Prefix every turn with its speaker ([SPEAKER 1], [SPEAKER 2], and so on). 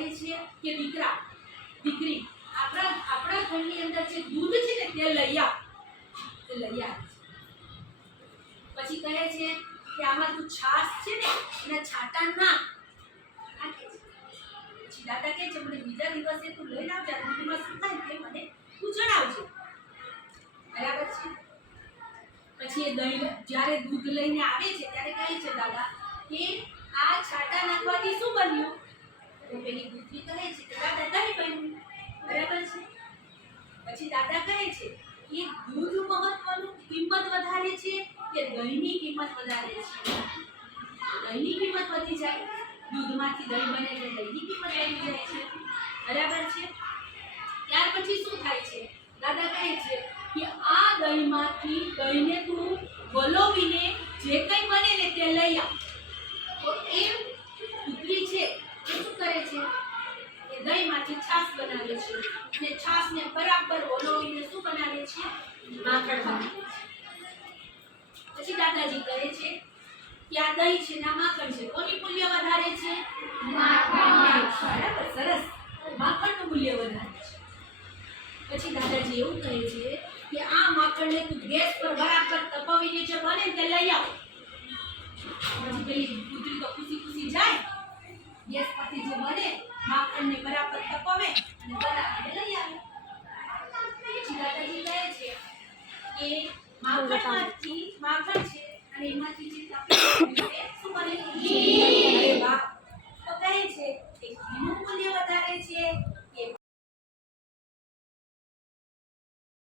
[SPEAKER 1] કહે છીએ કે દીકરા, દીકરી, આપણા આપણા ઘરની અંદર જે દૂધ છે ને તે લઈ આવ. તે લઈ આવે. છે પછી કહે છે કે આમાં તું છાશ છે ને, એના છાંટા ના. પછી દાદા કહે છે, મને બીજા દિવસે તું લઈને આવજે દૂધમાં શું થાય તે મને તું જણાવજે. બરાબર છે? પછી એ દહીં જ્યારે દૂધ લઈને આવે છે, ત્યારે કહે છે, દાદા, કે આ છાંટા નાખવાથી શું બન્યું? તો પેલી દૂધની કહે છે કે દાદા દહીં બન્યું બરાબર છે? પછી દાદા કહે છે કે દૂધ મહત્વનું કિંમત વધારે છે કે દહીંની કિંમત વધારે છે? દહીંની કિંમત વધી જાય. દૂધમાંથી દહીં બને એટલે દહીંની કિંમત વધી જાય છે. બરાબર છે? ત્યાર પછી શું થાય છે? દાદા કહે છે કે આ દહીંમાંથી દહીંને તું વલોવીને જે કંઈ બને ને તે લઈ આવ. દહીંમાંથી છાશ બનાવીએ છીએ. અને છાશને બરાબર ઓલવીને શું બનાવીએ છીએ? માખણ બનાવીએ છીએ પછી દાદાજી કહે છે કે આ દહીં છે ને માખણ છે. કોની મૂલ્ય વધારે છે? બરાબર, સરસ. માખણનું મૂલ્ય વધારે છે. પછી દાદાજી એવું કહે છે કે આ માખણને તું ગેસ પર બરાબર તપાવીને જે બને તે લઈ આવ. પછી પેલી પુત્રી તો ખુશી ખુશી જાય. ગેસ પરથી જે બને, માખણને બરાબર તપાવે અને બનાવીને લઈ આવે પછી દાદાજી કહે છે કે માખણમાંથી માખણ છે અને એમાંથી જે છે. શું બને ઘી